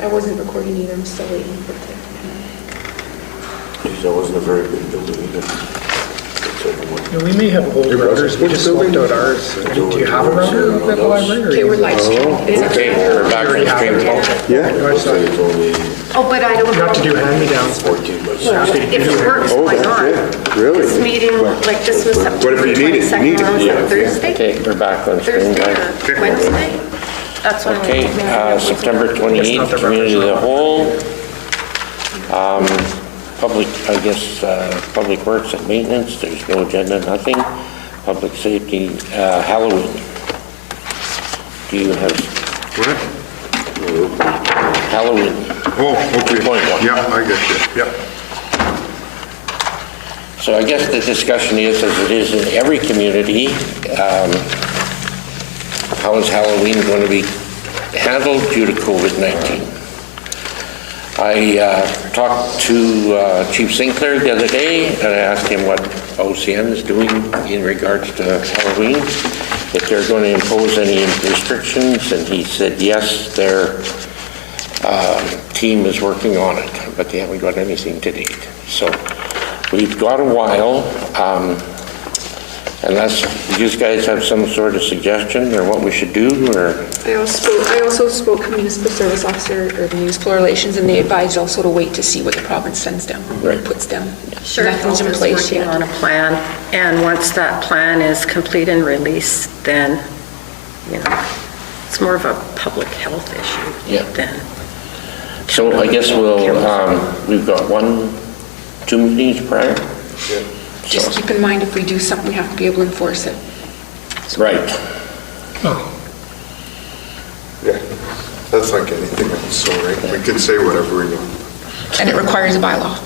I wasn't recording either, I'm still waiting for it to. That wasn't a very big building either. Yeah, we may have old routers, we just swapped out ours. Do you have a router at the library? Okay, we're live streaming. Okay, we're back on stream. Yeah. It's only Oh, but I don't Not to know. do hand-me-downs. 14 by Well, 16. if it works, Oh, why that's not? it. Really? This meeting, like this was September if you need it? You 22nd, need it. was that Thursday? Okay, we're back on stream. Thursday guys. or Wednesday? That's when Okay, September 28th, Community of the Whole. Public, I guess, Public Works and Maintenance, there's no agenda, nothing. Public Safety, Halloween. Do you have What? Halloween? Oh, okay. 2.1. Yeah, I get you. Yeah. So I guess the discussion is, as it is in every community, how is Halloween going to be handled due to COVID-19? I talked to Chief Sinclair the other day, and I asked him what OCN is doing in regards to Halloween, if they're going to impose any restrictions, and he said yes, their team is working on it, but they haven't got anything to date. So we've got a while, unless you guys have some sort of suggestion or what we should do, or... I also spoke to the municipal service officer or the municipal relations, and they advised also to wait to see what the province sends down, Right. puts down. Sure, Nothing's in place working yet. on a plan, and once that plan is complete and released, then, you know, it's more of a public health issue Yeah. then. So I guess we've got 2 meetings prior? Just keep in mind, if we do something, we have to be able to enforce it. Right. Yeah. That's like anything else, so, right? We can say whatever we want. And it requires a bylaw.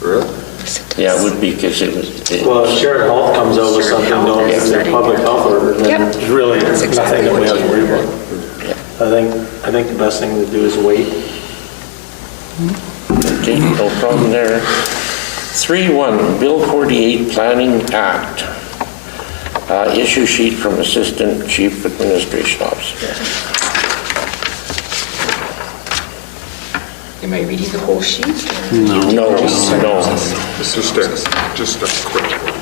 Really? Yes, it does. Yeah, it would be, because it was... Well, if Shared Health comes out with Shared something, Health don't is it's a setting public it. health order, then Yep. there's really That's nothing exactly that we what have to you- worry about. I think the best thing to do is wait. Okay, no problem there. 3.1, Bill 48 Planning Act. Issue sheet from Assistant Chief Administration Officer. Am I reading the whole sheet? or- No. Just a quick one.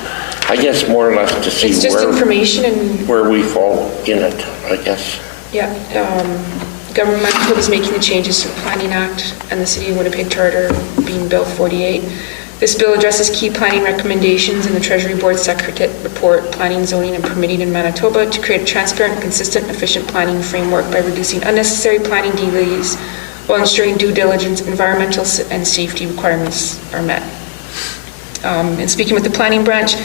I guess more or less to see It's just information and, where we fall in it, I guess. yeah, government is making the changes to the Planning Act and the City of Winnipeg Charter, being Bill 48. This bill addresses key planning recommendations in the Treasury Board Secretariat Report, Planning, Zoning, and Permitting in Manitoba to create a transparent, consistent, and efficient planning framework by reducing unnecessary planning delays while ensuring due diligence, environmental and safety requirements are met. And speaking with the planning branch,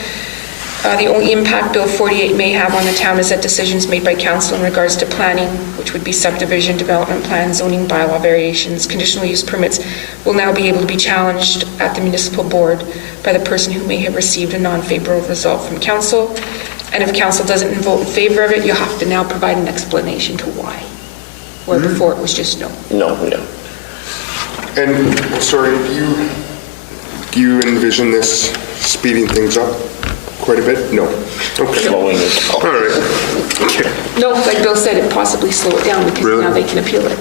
the only impact Bill 48 may have on the town is that decisions made by council in regards to planning, which would be subdivision, development plans, zoning bylaw variations, conditional use permits, will now be able to be challenged at the municipal board by the person who may have received a non-favorable result from council. And if council doesn't vote in favor of it, you'll have to now provide an explanation to why, where before it was just no. No. And, sorry, do you envision this speeding things up quite a bit? No. Okay. Slowing it All down. right. Okay. No, like Bill said, it possibly slow it down because Really? now they can appeal it.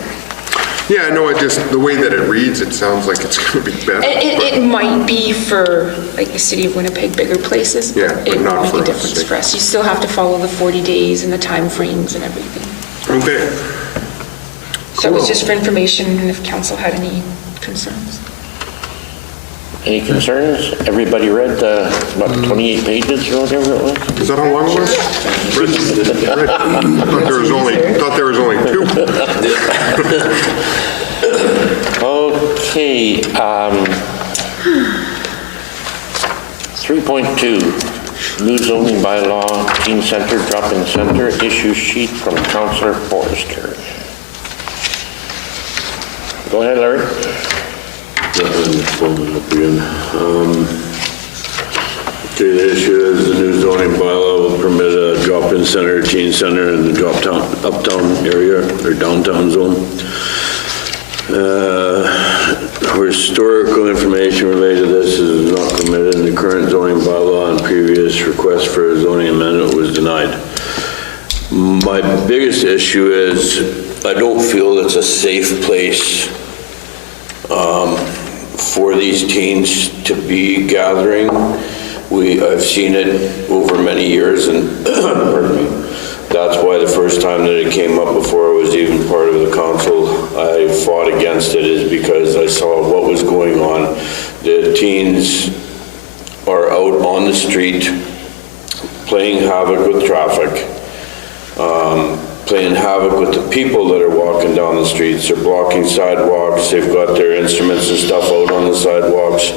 Yeah, no, the way that it reads, it sounds like it's going to be better. It might be for like the City of Winnipeg, bigger places. Yeah, but It not won't for make a us, difference eh? for us. You still have to follow the 40 days and the time frames and everything. Okay. So it was Cool. just for information and if council had any concerns. Any concerns? Everybody read the, what, 28 pages or whatever it was? Is that how long it was? Right. Thought there was only 2. Okay, 3.2, new zoning bylaw, teen center, drop-in center, issue sheet from Councillor Forrester. Go ahead, Larry. Okay, the issue is the new zoning bylaw will permit a drop-in center, teen center in the uptown area or downtown zone. Historical information related to this is not permitted in the current zoning bylaw, and previous request for a zoning amendment was denied. My biggest issue is I don't feel it's a safe place for these teens to be gathering. I've seen it over many years, and pardon me. That's why the first time that it came up before I was even part of the council, I fought against it, is because I saw what was going on. The teens are out on the street playing havoc with traffic, playing havoc with the people that are walking down the streets. They're blocking sidewalks. They've got their instruments and stuff out on the sidewalks.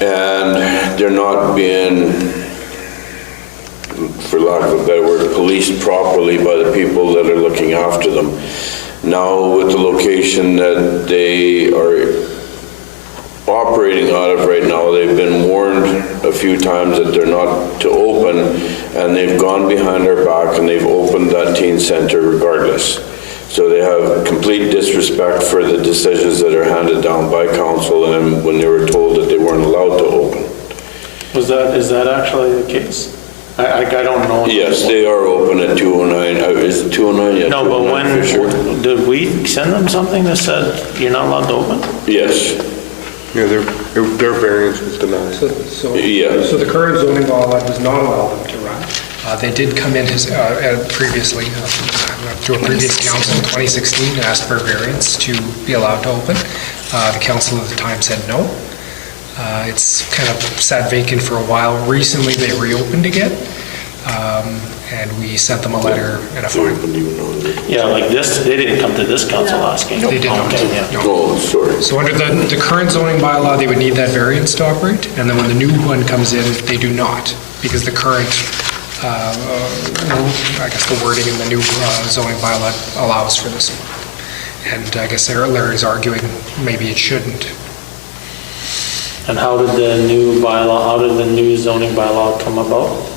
And they're not being, for lack of a better word, policed properly by the people that are looking after them. Now, with the location that they are operating out of right now, they've been warned a few times that they're not to open, and they've gone behind our back and they've opened that teen center regardless. So they have complete disrespect for the decisions that are handed down by council, and when they were told that they weren't allowed to open. Is that actually the case? I don't know. Yes, they are open at 209. Is it 209? Yeah, No, but 209 for sure. did we send them something that said you're not allowed to open? Yes. Yeah, their variance was denied. Yeah. So the current zoning bylaw does not allow them to run. They did come in previously, to a previous council in 2016, and asked for a variance to be allowed to open. The council at the time said no. It's kind of sat vacant for a while. Recently, they reopened again, and we sent them a letter and a fine. Yeah, like this, they didn't come to this council asking. They did not. Okay, yeah. No. Oh, sorry. So under the current zoning bylaw, they would need that variance to operate, and then when the new one comes in, they do not, because the current, I guess the wording in the new zoning bylaw allows for this one. And I guess Larry's arguing maybe it shouldn't. And how did the new zoning bylaw come about?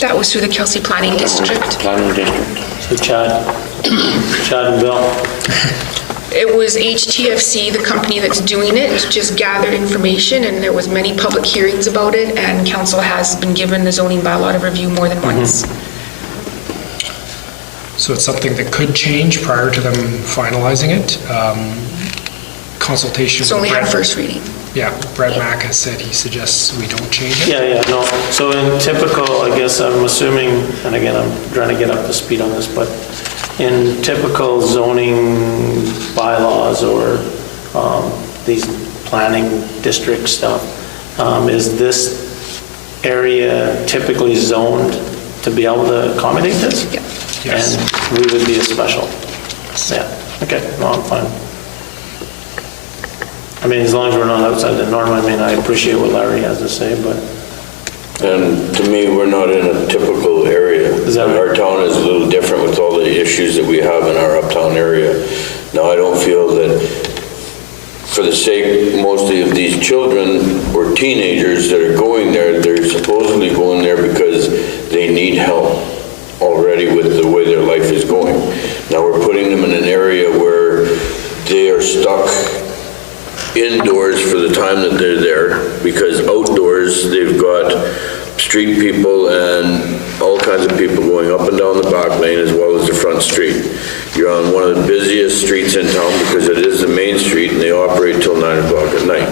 That was through the Kelsey Planning District. Planning district. So Chad and Bill? It was HTFC, the company that's doing it, just gathered information, and there was many public hearings about it, and council has been given the zoning bylaw to review more than once. So it's something that could change prior to them finalizing it. Consultation. It's only with had Brett- first reading. Yeah, Brett Mack has said he suggests we don't change it. Yeah, no. So in typical, I guess I'm assuming, and again, I'm trying to get up to speed on this, but in typical zoning bylaws or these planning district stuff, is this area typically zoned to be able to accommodate this? Yeah. Yes. And we would be a special? Yeah, okay, no, I'm fine. I mean, as long as we're not outside the norm, I mean, I appreciate what Larry has to say, but... And to me, we're not in a typical area. Is that right? Our town is a little different with all the issues that we have in our uptown area. Now, I don't feel that, for the sake mostly of these children or teenagers that are going there, they're supposedly going there because they need help already with the way their life is going. Now, we're putting them in an area where they are stuck indoors for the time that they're there, because outdoors they've got street people and all kinds of people going up and down the back lane as well as the front street. You're on one of the busiest streets in town because it is the main street, and they operate till 9 o'clock at night.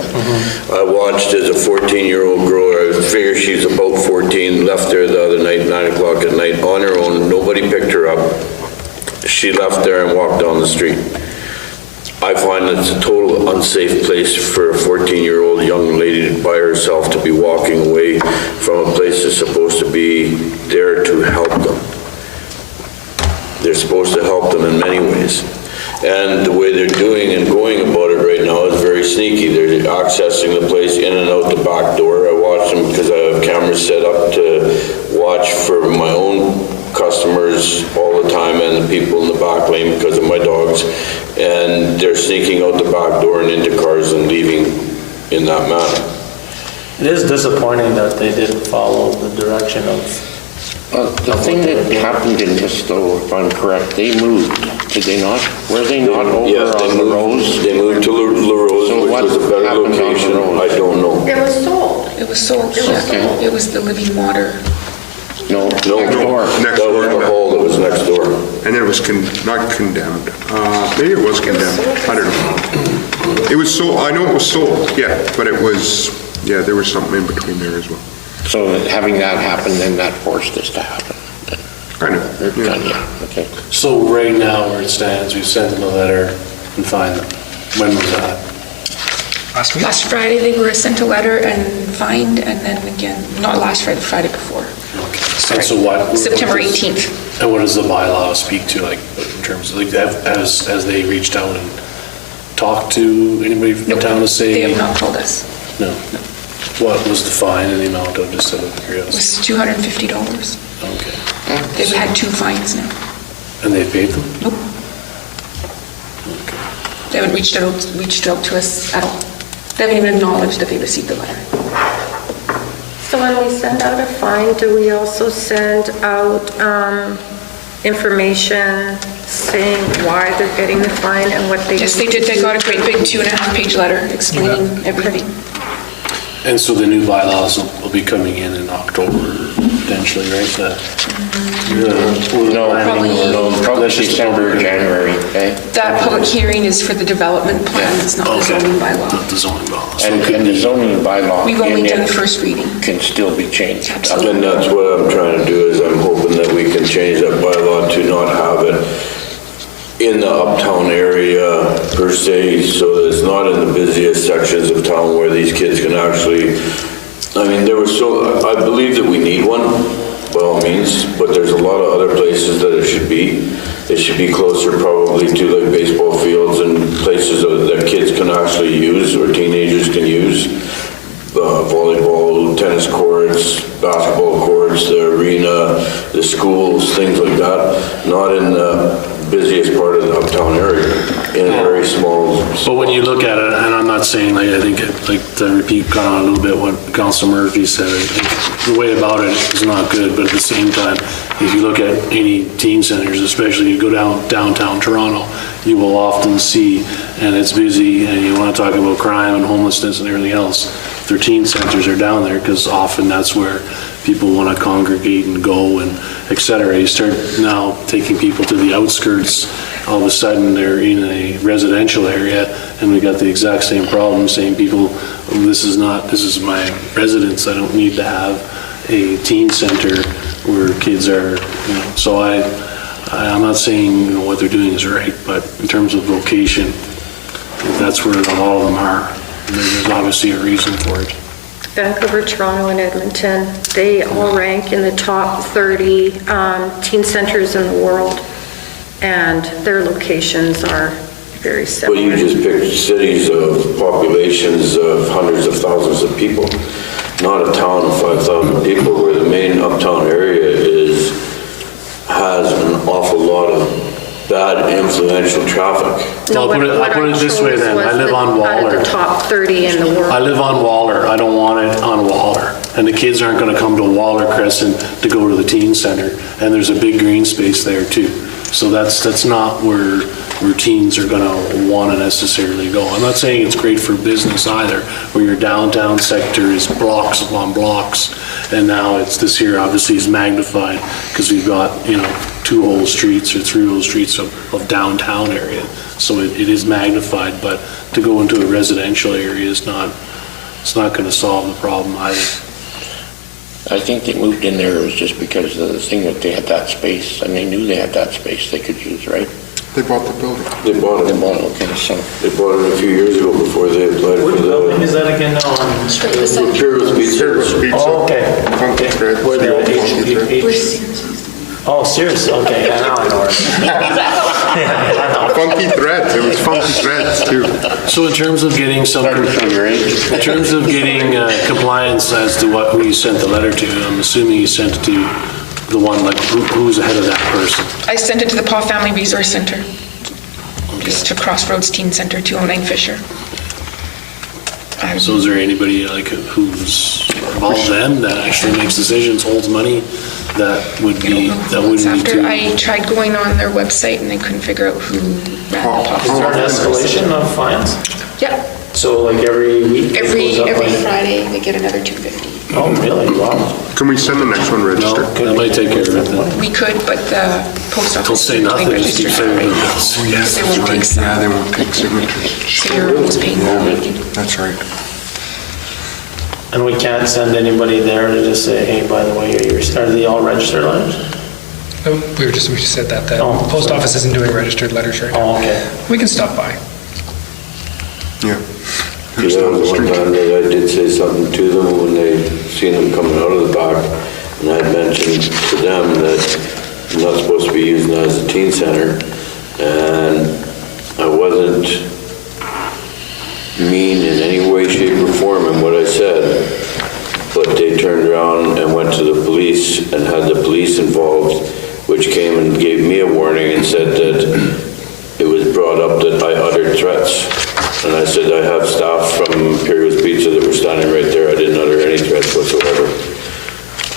I watched as a 14-year-old girl, I figure she's about 14, left there the other night, 9 o'clock at night, on her own. Nobody picked her up. She left there and walked down the street. I find it's a total unsafe place for a 14-year-old young lady by herself to be walking away from a place that's supposed to be there to help them. They're supposed to help them in many ways. And the way they're doing and going about it right now is very sneaky. They're accessing the place in and out the back door. I watch them because I have cameras set up to watch for my own customers all the time and the people in the back lane because of my dogs. And they're sneaking out the back door and into cars and leaving in that manner. It is disappointing that they didn't follow the direction of... The thing that happened in this, though, if I'm correct, they moved, did they not? Were they not over Yes, on the Rose? They moved to La Rose, So which what was a better happened on the location. Rose? I don't know. It was sold. It was sold. Okay. It was the Living Water. No, No, next door. Next that door. was the hall that was next door. And then it was not condemned. Maybe it was condemned. I don't know. It was sold, I know it was sold, yeah, but it was, yeah, there was something in between there as well. So having that happen, then that forced this to happen. I know. Or done, yeah, okay. So right now, where it stands, we've sent them a letter and fined them. When was that? Last week? Last Friday, they were sent a letter and fined, and then again, not last Friday, the Friday before. And so what? September what does- 18th. And what does the bylaw speak to, like, in terms of, like, as they reached out and talked to anybody from the Nope, town to say? They have not told us. No. What was the fine and the amount of, just out of It curiosity? was $250. Okay. They've had 2 fines now. And they paid them? Nope. They haven't reached out to us at all. They haven't even acknowledged that they received the letter. So when we send out a fine, do we also send out information saying why they're getting the fine and what they... Yes, they did. They got a great big 2.5-page letter explaining everything. And so the new bylaws will be coming in October, potentially, right? No, probably That's just December or January, okay? That public hearing is for the development plan, it's not the Okay. zoning bylaw. The zoning bylaws. And the zoning bylaw. We've only in done it the first reading. Can still be changed. Absolutely. And that's what I'm trying to do, is I'm hoping that we can change that bylaw to not have it in the uptown area per se, so that it's not in the busiest sections of town where these kids can actually, I mean, I believe that we need one, by all means, but there's a lot of other places that it should be. It should be closer probably to like baseball fields and places that kids can actually use or teenagers can use. Volleyball, tennis courts, basketball courts, the arena, the schools, things like that, not in the busiest part of the uptown area, in a very small. But when you look at it, and I'm not saying, like, I think, like, to repeat kind of a little bit what Councilor Murphy said, I think the way about it is not good, but at the same time, if you look at any teen centers, especially you go downtown Toronto, you will often see, and it's busy, and you want to talk about crime and homelessness and everything else, their teen centers are down there, because often that's where people want to congregate and go and et cetera. You start now taking people to the outskirts, all of a sudden they're in a residential area, and we got the exact same problem, saying people, this is my residence, I don't need to have a teen center where kids are, so I'm not saying what they're doing is right, but in terms of location, if that's where all of them are, there's obviously a reason for it. Vancouver, Toronto, and Edmonton, they all rank in the top 30 teen centers in the world, and their locations are very But similar. you just picked cities of populations of hundreds of thousands of people, not a town of 5,000 people, where the main uptown area has an awful lot of bad influential traffic. I'll put it this way then. I live on Out Waller. of the top 30 in the world. I live on Waller. I don't want it on Waller. And the kids aren't going to come to Waller Crescent to go to the teen center. And there's a big green space there too. So that's not where teens are going to want to necessarily go. I'm not saying it's great for business either, where your downtown sector is blocks upon blocks. And now this here obviously is magnified because we've got, 2 whole streets or 3 whole streets of downtown area. So it is magnified, but to go into a residential area it's not going to solve the problem either. I think they moved in there, it was just because of the thing that they had that space, and they knew they had that space they could use, right? They bought the building. They bought They it. bought it, okay, so. They bought it a few years ago before they applied for What building the is that again now? Imperial Pizza. Service pizza. Oh, okay. Funky Thread. Where the old the Funky Thread. Oh, seriously? Okay, yeah, now I know where. Funky Threads, it was Funky Threads too. So in terms of getting in terms of getting compliance as to what we sent the letter to, I'm assuming you sent it to the one, like, who's ahead of that person? I sent it to the Paul Family Resource Center, just to Crossroads Teen Center, 209 Fisher. So is there anybody like who's involved them that actually makes decisions, holds money, that would be After too? I tried going on their website and I couldn't figure out who ran the Is there an escalation of fines? Yeah, So like every week? it every goes up by- Friday they get another $250. Oh, really? Wow. Can we send the next one No, registered? that might take care of it then. We could, but the post Don't office say isn't doing nothing, just keep registered saying right now. it. Yes, they won't take some. Yeah, they won't take signatures. So you're almost paying for it. That's right. And we can't send anybody there to just say, hey, by the way, are they all registered letters? No, we just said that the Oh, post sorry. office isn't doing registered letters right now. Oh, okay. We can stop by. Yeah. Yeah, Just down the one street. time that I did say something to them when they seen them coming out of the back, and I mentioned to them that I'm not supposed to be using that as a teen center, and I wasn't mean in any way, shape, or form in what I said, but they turned around and went to the police and had the police involved, which came and gave me a warning and said that it was brought up that I uttered threats. And I said, I have staff from Imperial's Pizza that were standing right there. I didn't utter any threats whatsoever.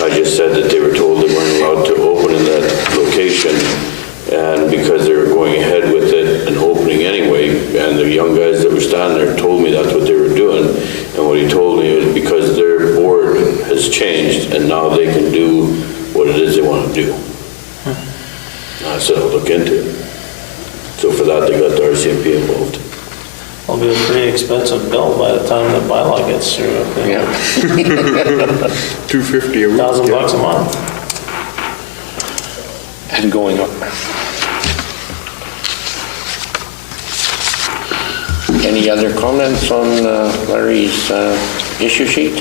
I just said that they were told they weren't allowed to open in that location. And because they were going ahead with it and opening anyway, and the young guys that were standing there told me that's what they were doing. And what he told me was because their board has changed and now they can do what it is they want to do. And I said, I'll look into it. So for that, they got the RCMP involved. It'll be a pretty expensive bill by the time the bylaw gets through. I think. Yeah. $250 a week. $1,000 a month. And going up. Any other comments on Larry's issue sheet?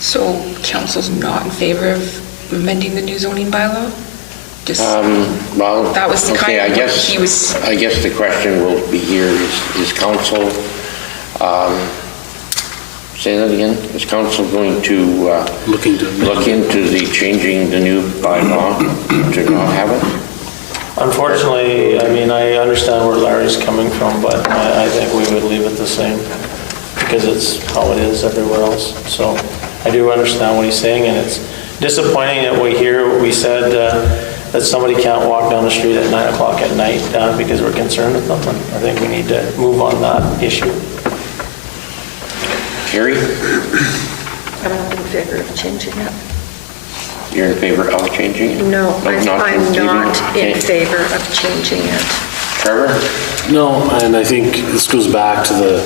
So council's not in favor of amending the new zoning bylaw? Just, Well, That was kind okay, of I what guess, he was- I guess the question will be here, is council, say that again, is council going to Looking to. look into the changing the new bylaw to not have it? Unfortunately, I mean, I understand where Larry's coming from, but I think we would leave it the same because it's how it is everywhere else. So I do understand what he's saying, and it's disappointing that we said that somebody can't walk down the street at 9 o'clock at night because we're concerned with them. And I think we need to move on that issue. Carrie, I'm not in favor of changing it. you're in favor of changing it? No, Of I'm not leaving? in Okay. favor of changing it. Trevor? No, and I think this goes back to the,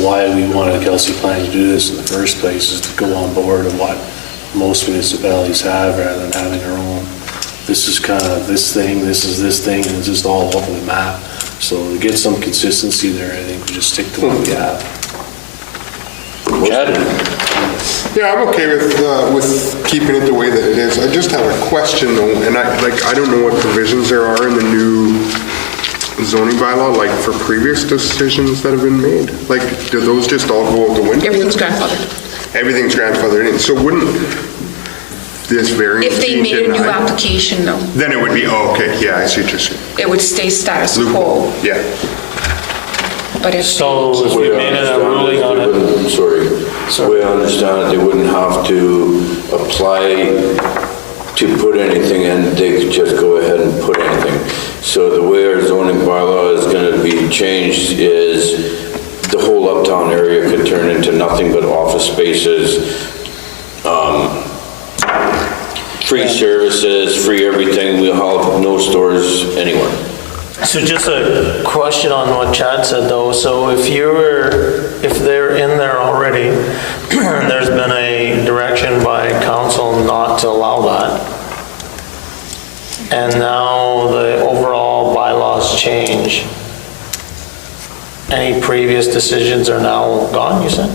why we wanted Kelsey Plan to do this in the first place, is to go on board of what most municipalities have rather than having their own. This is kind of this thing, this is this thing, and it's just all over the map. So to get some consistency there, I think we just stick to what we have. Chad? Yeah, I'm okay with keeping it the way that it is. I just have a question though, and I don't know what provisions there are in the new zoning bylaw, like for previous decisions that have been made. Like, do those just all go out the window? Everything's grandfathered. Everything's grandfathered in. So wouldn't this variance If they be made a new denied? application though, Then it would be, oh, okay, yeah, I see what you're saying. it would stay status quo. Loophole, yeah. But if So if we made a ruling on it, Sorry. The way I understand it, they wouldn't have to apply to put anything in, they could just go ahead and put anything. So the way our zoning bylaw is going to be changed is the whole uptown area could turn into nothing but office spaces, free services, free everything, we'll have no stores anywhere. So just a question on what Chad said though. So if they're in there already, and there's been a direction by council not to allow that, and now the overall bylaws change, any previous decisions are now gone, you said?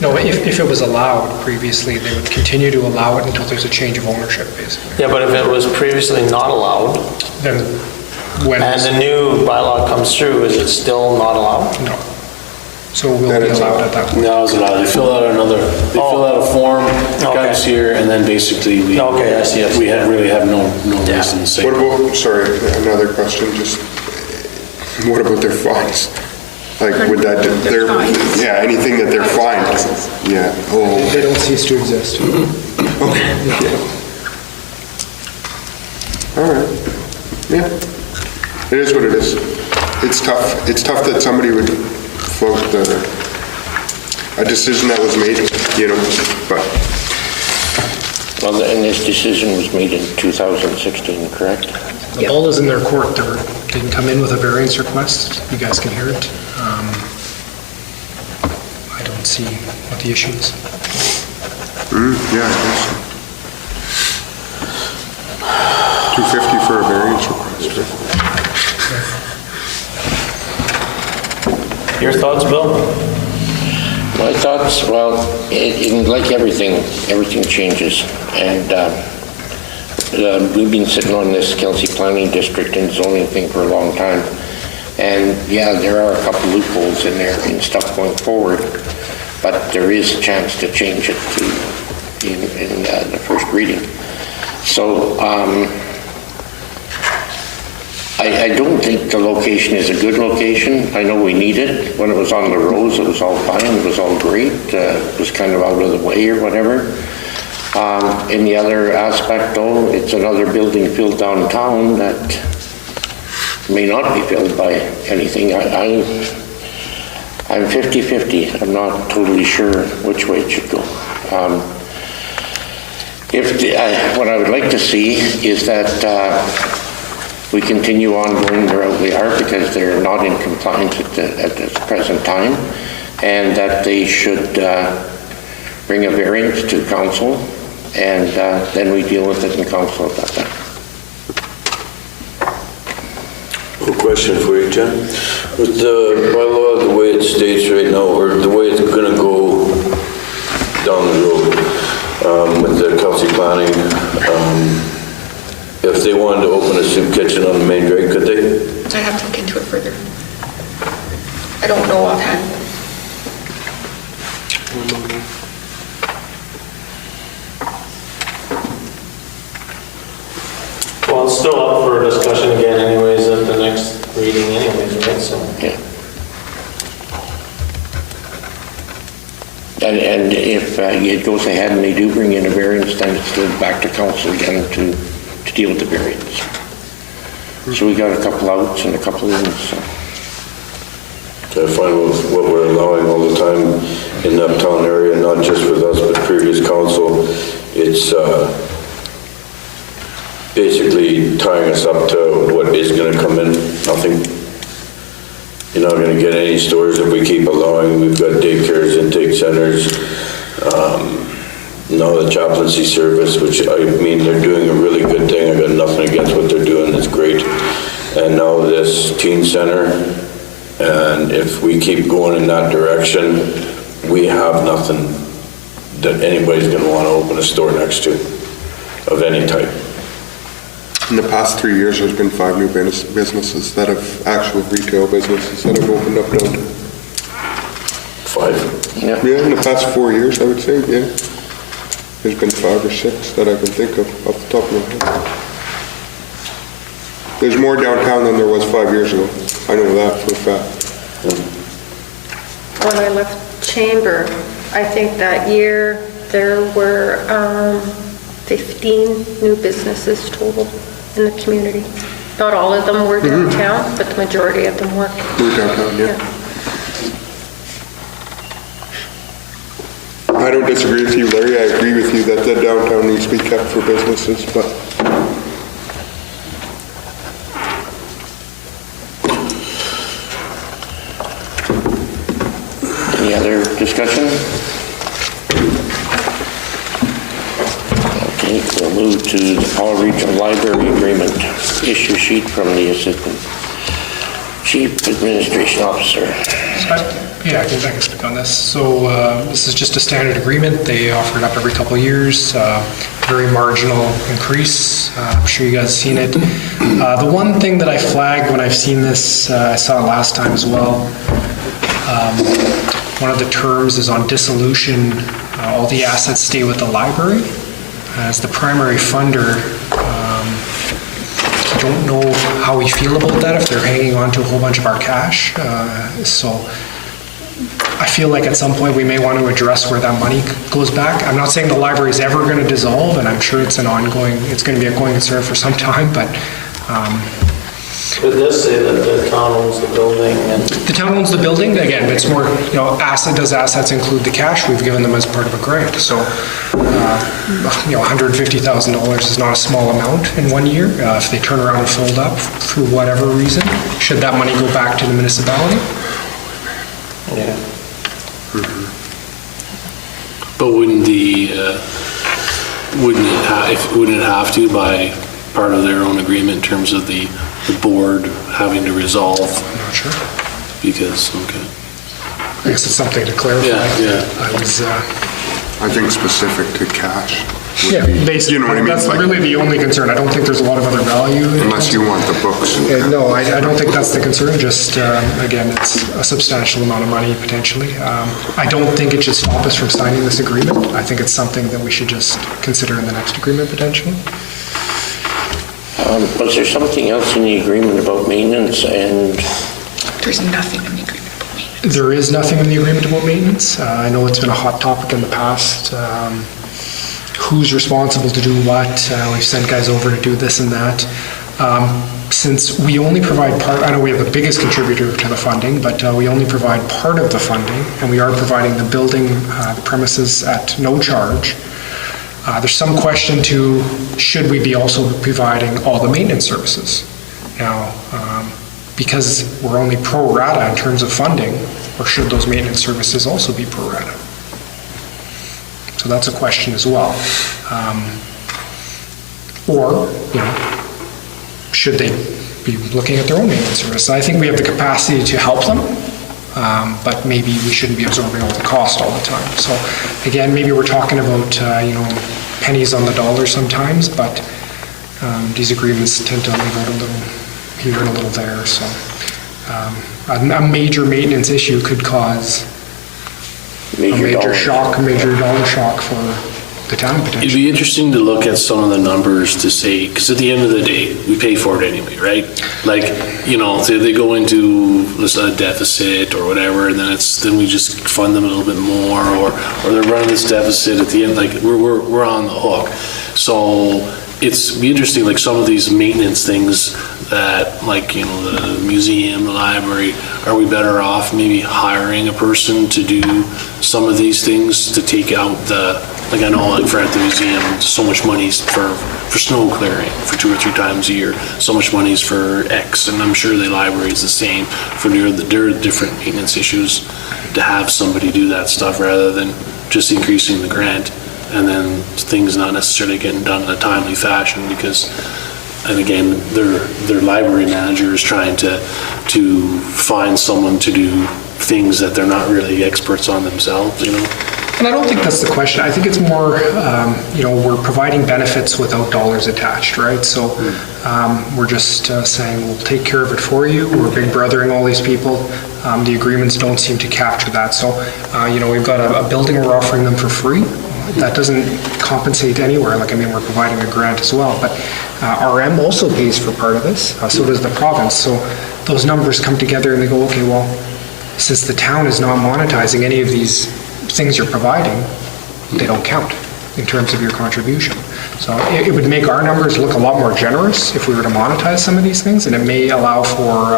No, if it was allowed previously, they would continue to allow it until there's a change of ownership, basically. Yeah, but if it was previously not allowed, Then when, and the new bylaw comes through, is it still not allowed? no. So we'll be allowed at that point. Now it's allowed, they fill out they fill out a form, comes here, and then basically we. Okay, I see. We really have no reason to say. What about, sorry, another question, just, what about their fines? Like, would that, Their fines. yeah, anything that they're fined? Yeah, oh, They don't cease to exist. okay, yeah. All right, yeah, it is what it is. it's tough that somebody would float a decision that was made, but Well, and this decision was made in 2016, correct? The ball is in their court. They didn't come in with a variance request. You guys can hear it. I don't see what the issue is. yeah, I guess. 250 for a variance request. Your thoughts, Bill? My thoughts, well, like everything changes. And we've been sitting on this Kelsey Planning District and zoning thing for a long time. And yeah, there are a couple loopholes in there and stuff going forward, but there is a chance to change it in the first reading. So I don't think the location is a good location. I know we need it. When it was on the roads, it was all fine, it was all great. It was kind of out of the way or whatever. In the other aspect though, it's another building filled downtown that may not be filled by anything. I'm 50-50. I'm not totally sure which way it should go. What I would like to see is that we continue on going the route we are, because they're not in compliance at this present time, and that they should bring a variance to council, and then we deal with it in council at that time. A question for you, Jen. With the bylaw, the way it states right now, or the way it's gonna go down the road, with the Kelsey Planning, if they wanted to open a soup kitchen on the main drag, could they? I have to look into it further. I don't know offhand. Well, it's still up for discussion again anyways at the next reading anyways, right? So, Yeah. And if it goes ahead and they do bring in a variance, then it's still back to council again to deal with the variance. So we got a couple outs and a couple ins. So. I find with what we're allowing all the time in the uptown area, not just with us, but previous council, it's basically tying us up to what is going to come in. Nothing. You're not going to get any stores if we keep allowing. We've got daycares, intake centers, now the chaplaincy service, which I mean, they're doing a really good thing. I got nothing against what they're doing. It's great. And now this teen center. And if we keep going in that direction, we have nothing that anybody's going to want to open a store next to of any type. In the past 3 years, there's been 5 new businesses that have, actual retail businesses that have opened up down. 5? Yeah. Yeah, in the past 4 years, I would say, yeah. There's been 5 or 6 that I can think of off the top of my head. There's more downtown than there was 5 years ago. I know that for a fact. When I left Chamber, I think that year there were 15 new businesses total in the community. Not all of them were downtown, but the majority of them were. We're downtown, yeah. I don't disagree with you, Larry. I agree with you that the downtown needs to be kept for businesses, but Any other discussion? Okay, we'll move to the Powell Regional Library Agreement issue sheet from the Assistant Chief Administration Officer. Yeah, I can speak on this. So this is just a standard agreement. They offer it up every couple of years. Very marginal increase. I'm sure you guys have seen it. The one thing that I flagged when I've seen this, I saw it last time as well. One of the terms is on dissolution. All the assets stay with the library. As the primary funder, I don't know how we feel about that, if they're hanging on to a whole bunch of our cash. So I feel like at some point we may want to address where that money goes back. I'm not saying the library is ever going to dissolve, and I'm sure it's going to be a going concern for some time, but It does say that the town owns the building and The town owns the building, again, it's more, does assets include the cash? We've given them as part of a grant, so, $150,000 is not a small amount in 1 year. If they turn around and fold up through whatever reason, should that money go back to the municipality? yeah. But wouldn't it have to by part of their own agreement in terms of the board having to resolve? I'm not sure. Because, okay. I guess it's something to clarify. Yeah. I think specific to cash would Yeah, be, basically, you know what I mean? that's Like, really the only concern. I don't think there's a lot of other value. unless you want the books. No, I don't think that's the concern, just, again, it's a substantial amount of money potentially. I don't think it should stop us from signing this agreement. I think it's something that we should just consider in the next agreement potentially. Was there something else in the agreement about maintenance and There's nothing in the agreement about maintenance. There is nothing in the agreement about maintenance. I know it's been a hot topic in the past. Who's responsible to do what? We've sent guys over to do this and that. Since we only provide part, I know we have the biggest contributor to the funding, but we only provide part of the funding, and we are providing the building, the premises at no charge. There's some question to, should we be also providing all the maintenance services? Now, because we're only pro rata in terms of funding, or should those maintenance services also be pro rata? So that's a question as well. Or, should they be looking at their own maintenance service? I think we have the capacity to help them, but maybe we shouldn't be absorbing all the cost all the time. So again, maybe we're talking about, pennies on the dollar sometimes, but these agreements tend to leave out a little here and a little there. So a major maintenance issue could cause a major shock, a major dollar shock for the town It'd potentially. be interesting to look at some of the numbers to say, because at the end of the day, we pay for it anyway, right? Like, say they go into a deficit or whatever, and then we just fund them a little bit more, or they're running this deficit at the end, like we're on the hook. So it's be interesting, like some of these maintenance things that, like, the museum, the library, are we better off maybe hiring a person to do some of these things to take out like I know, like for at the museum, so much money's for snow clearing for 2 or 3 times a year, so much money's for X, and I'm sure the library is the same for their different maintenance issues, to have somebody do that stuff rather than just increasing the grant and then things not necessarily getting done in a timely fashion because, and again, their library manager is trying to find someone to do things that they're not really experts on themselves, And I don't think that's the question. I think it's more, we're providing benefits without dollars attached, right? So we're just saying, we'll take care of it for you. We're big brothering all these people. The agreements don't seem to capture that. So, we've got a building we're offering them for free. That doesn't compensate anywhere. We're providing a grant as well. But RM also pays for part of this. So does the province. So those numbers come together and they go, okay, well, since the town is not monetizing any of these things you're providing, they don't count in terms of your contribution. So it would make our numbers look a lot more generous if we were to monetize some of these things, and it may allow for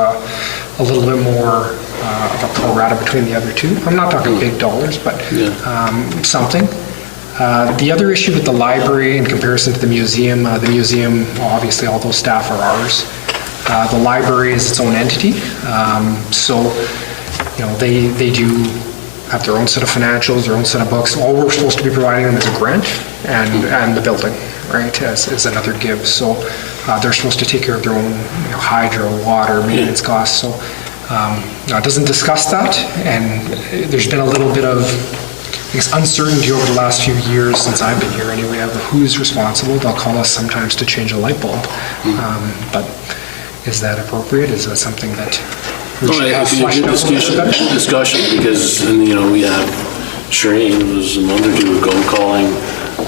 a little bit more of a pro rata between the other two. I'm not talking big dollars, but something. The other issue with the library in comparison to the museum, well, obviously all those staff are ours. The library is its own entity, so they do have their own set of financials, their own set of books. All we're supposed to be providing them is a grant and the building, right, as another give. So they're supposed to take care of their own hydro, water, maintenance costs. So it doesn't discuss that, and there's been a little bit of uncertainty over the last few years since I've been here anyway of who's responsible. They'll call us sometimes to change a light bulb, but is that appropriate? Is that something that we should have fleshed out a little bit better? Discussion, because, we have, Shireen was a month or two ago calling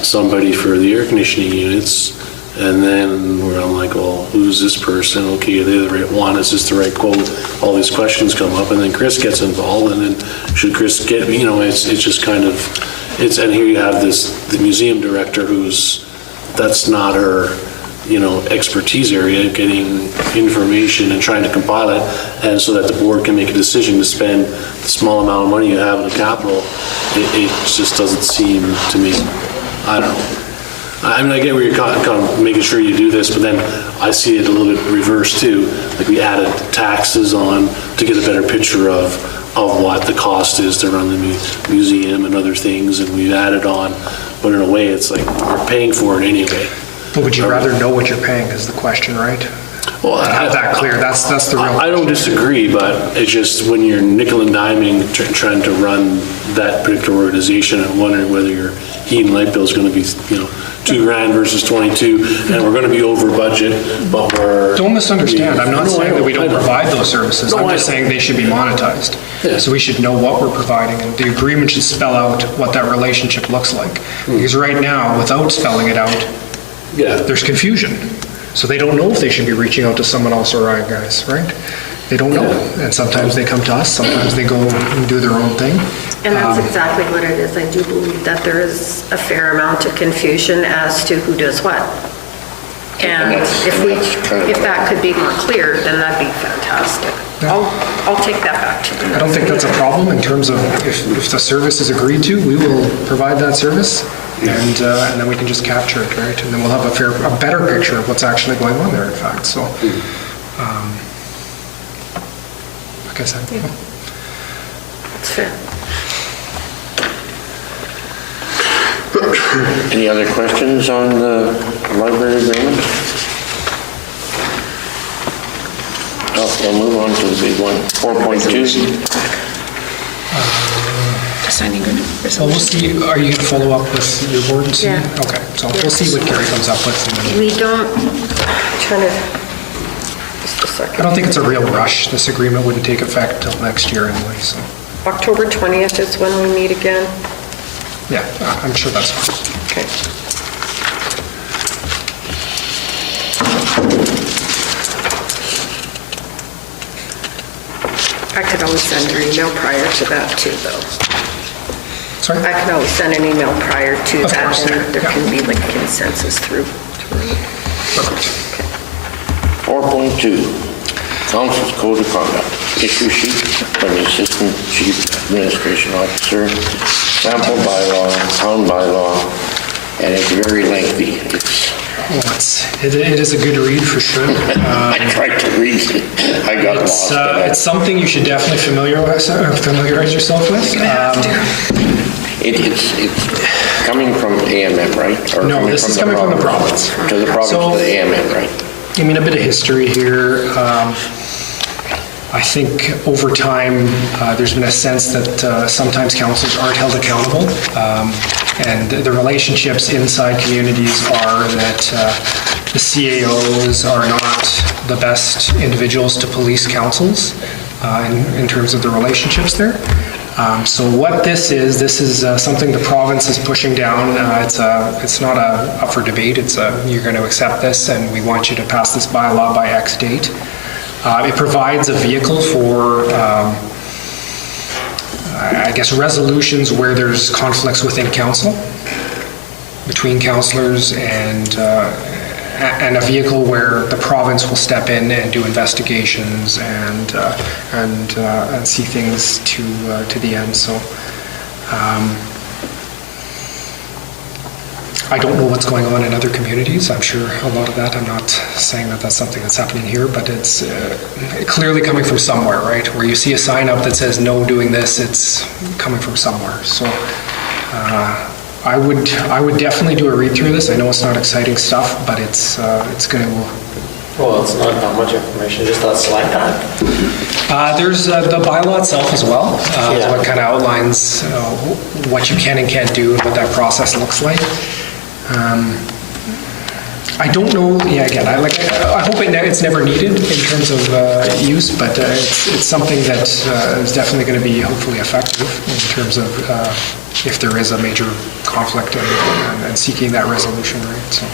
somebody for the air conditioning units, and then I'm like, well, who's this person? Okay, are they the right one? Is this the right quote? All these questions come up, and then Chris gets involved, and then should Chris get, it's just kind of, and here you have the museum director that's not her expertise area, getting information and trying to compile it, and so that the board can make a decision to spend the small amount of money you have in the capital. It just doesn't seem to me, I don't know. I mean, I get where you're kind of making sure you do this, but then I see it a little bit reversed too. Like we added taxes on to get a better picture of what the cost is to run the museum and other things, and we've added on, but in a way, it's like we're paying for it anyway. But would you rather know what you're paying is the question, right? Well, Have that clear, that's the real. I don't disagree, but it's just when you're nickel and diming, trying to run that particular organization and wondering whether your heat and light bill is going to be, $2,000 versus 22, and we're going to be over budget, but we're... Don't misunderstand, I'm not No, I saying that we know, don't I know. provide those services, No, I'm I just know. saying they should be monetized. Yeah. So we should know what we're providing, and the agreement should spell out what that relationship looks like. Because right now, without spelling it out, Yeah. there's confusion. So they don't know if they should be reaching out to someone else or our guys, right? They don't know. And sometimes they come to us, sometimes they go and do their own thing. And that's exactly what it is. I do believe that there is a fair amount of confusion as to who does what. And if that could be more clear, then that'd be fantastic. I'll take that back to the I don't think that's a problem in terms of if the service is agreed to, we will provide that service and then we can just capture it, right? And then we'll have a better picture of what's actually going on there, in fact, so. Like I said. That's fair. Any other questions on the library agreement? Oh, we'll move on to the big one, 4.2. Signing agreement. Well, we'll see, are you going to follow up with your board and see? Yeah. Okay, so we'll see what Gary comes up with. And then- We don't, trying to, just a I second. don't think it's a real rush. This agreement wouldn't take effect till next year anyway, so, October 20th is when we meet again. yeah, I'm sure that's fine. Okay. I could always send an email prior to that too, though. Sorry? I can always send an email prior to Of that, course, and yeah, there yeah. can be like consensus through. Perfect. 4.2, Council's Code of Conduct, issue sheet from the Assistant Chief Administration Officer, sample bylaw, town bylaw, and it's very lengthy. Well, it is a good read for sure. I tried to read it, I got lost. It's something you should definitely familiarize yourself with. It's coming from AMM, right? Or No, this is coming from the province. To the province, So- to the AMM, right? I mean, a bit of history here. I think over time, there's been a sense that sometimes councils aren't held accountable. And the relationships inside communities are that the CAOs are not the best individuals to police councils in terms of the relationships there. So what this is something the province is pushing down. It's not up for debate. You're going to accept this and we want you to pass this bylaw by X date. It provides a vehicle for, I guess, resolutions where there's conflicts within council, between councillors, and a vehicle where the province will step in and do investigations and see things to the end. So I don't know what's going on in other communities. I'm sure a lot of that, I'm not saying that that's something that's happening here, but it's clearly coming from somewhere, right? Where you see a sign up that says no doing this, it's coming from somewhere. So I would definitely do a read through this. I know it's not exciting stuff, but it's going to. Well, it's not that much information, just that slide pack. There's the bylaw itself as well, Yeah. what kind of outlines what you can and can't do and what that process looks like. I don't know. Yeah, again, I hope it's never needed in terms of use, but it's something that is definitely going to be hopefully effective in terms of if there is a major conflict and seeking that resolution, right? So.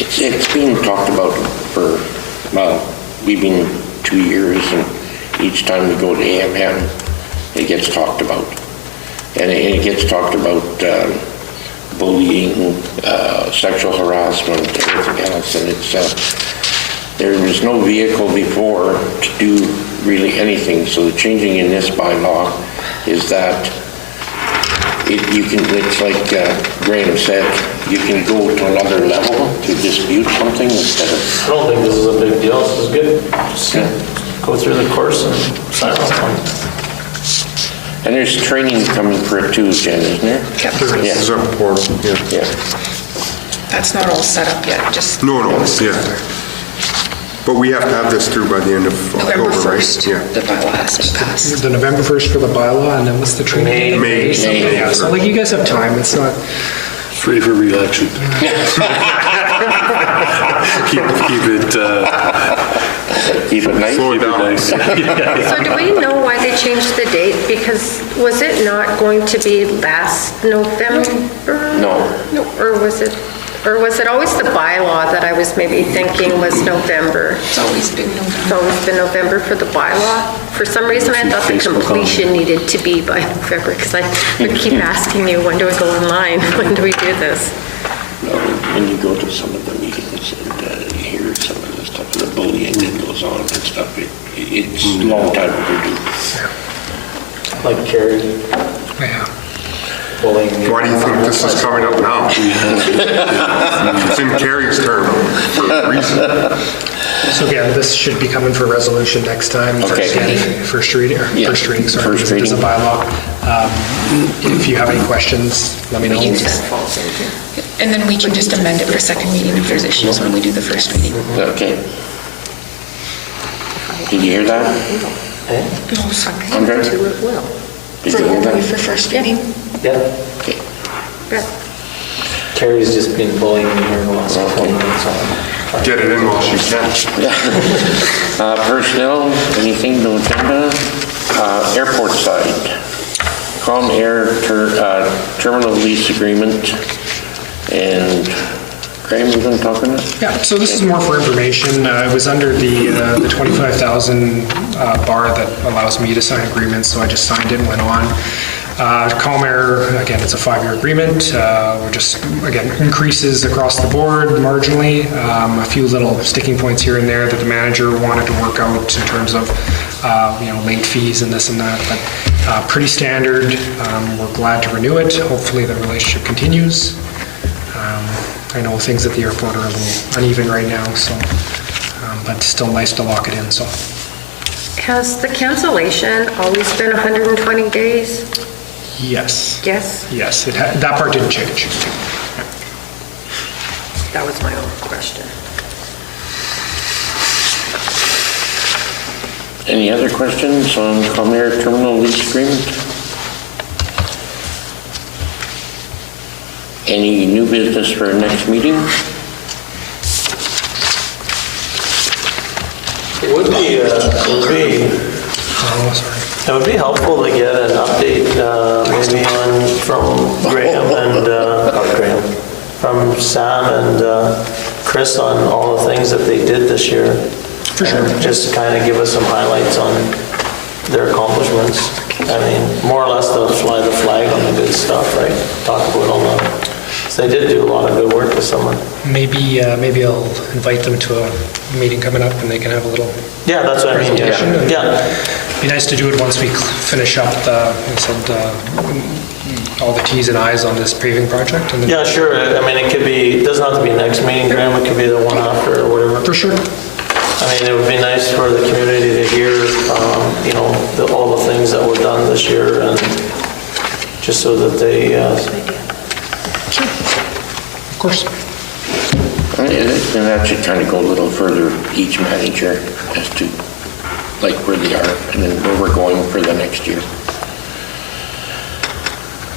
It's been talked about for, well, we've been 2 years, and each time we go to AMM, it gets talked about. And it gets talked about bullying, sexual harassment, everything else, and there was no vehicle before to do really anything, so the changing in this bylaw is that it's like Graham said, you can go to another level to dispute something instead of... I don't think this is a big deal. This is good. Just go through the course and sign off on it. And there's training coming for it too, Jen, isn't there? Yep. Yeah. Is that portal? Yeah. Yeah. That's not all set up yet, just No, yeah. But we have to have this through by the end of November October, right? 1st, Yeah. the bylaw has to pass. The November 1st for the bylaw, and then what's the training? May. Yeah, so like you guys have time, it's not, It's ready for re-election. Keep it, Keep it nice. Slow it keep it down. nice. So do we know why they changed the date? Because was it not going to be last November? No. Or was it always the bylaw that I was maybe thinking was November? It's always been November. It's always been November for the bylaw? For some reason, I thought the Facebook completion needed to be by November, because I would keep asking you, when do we go online? When do we do this? When you go to some of the meetings and you hear some of the stuff, the bullying that goes on and stuff, it's a long time overdue. Like Carrie yeah. bullying me. Why do you think this is coming up now? It's in Kerry's term for a reason. So again, this should be coming for resolution next time. Okay. First reading, Yeah, first reading, sorry, first because it is a reading. bylaw. If you have any questions, let me know. And then we can just amend it for second reading if there's issues when we do the first reading. Okay. Did you hear that? No, sorry. Andre? To it will. Did you hear For that? first reading? Yeah. Okay. Carrie's just been bullying me here in the last couple of minutes. Get it in while she can. Personnel, anything to agenda? Airport side. Com Air terminal lease agreement. And Graham, you going to talk on this? Yeah, so this is more for information. It was under the 25,000 bar that allows me to sign agreements, so I just signed it and went on. Comair, again, it's a 5-year agreement. We're just, again, increases across the board marginally. A few little sticking points here and there that the manager wanted to work out in terms of, late fees and this and that, but pretty standard. We're glad to renew it. Hopefully the relationship continues. I know things at the airport are a little uneven right now, so, but still nice to lock it in, so. Has the cancellation always been 120 days? Yes, Yes? yes, that part didn't change. That was my own question. Any other questions on Com Air terminal lease agreement? Any new business for our next meeting? It would be, Oh, sorry. it would be helpful to get an update, maybe from Graham and, not Graham, from Sam and Chris on all the things that they did this year. For sure. And just kind of give us some highlights on their accomplishments. I mean, more or less they'll fly the flag on the good stuff, right? Talk about all the, so they did do a lot of good work this summer. Maybe I'll invite them to a meeting coming up and they can have a little Yeah, that's what I mean, presentation. yeah. and Yeah. Be nice to do it once we finish up all the Ts and Is on this paving project. And then Yeah, sure. I mean, it could be, it doesn't have to be next meeting, Graham, it could be the one after or whatever. For sure. I mean, it would be nice for the community to hear, all the things that were done this year and just so that they, Of course. And that should kind of go a little further, each manager as to like where they are and then where we're going for the next year.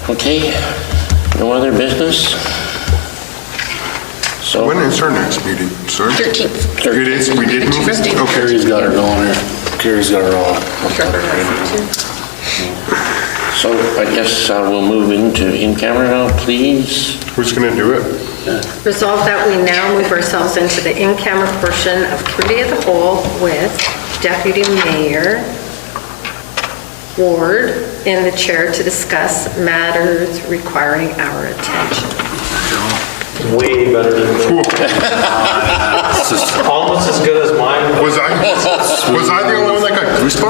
Okay, no other business? So, When is our next meeting, sir? 13th. It is, we did move it? Tuesday. Okay. Carrie's got her going here. Carrie's got her all. so I guess we'll move into in-camera now, please. Who's going to do it? Resolve that we now move ourselves into the in-camera portion of Committee of the Whole with Deputy Mayor Ward and the Chair to discuss matters requiring our attention. Way better than, It's just- almost as good as mine. Was I the only one that got goosebumps?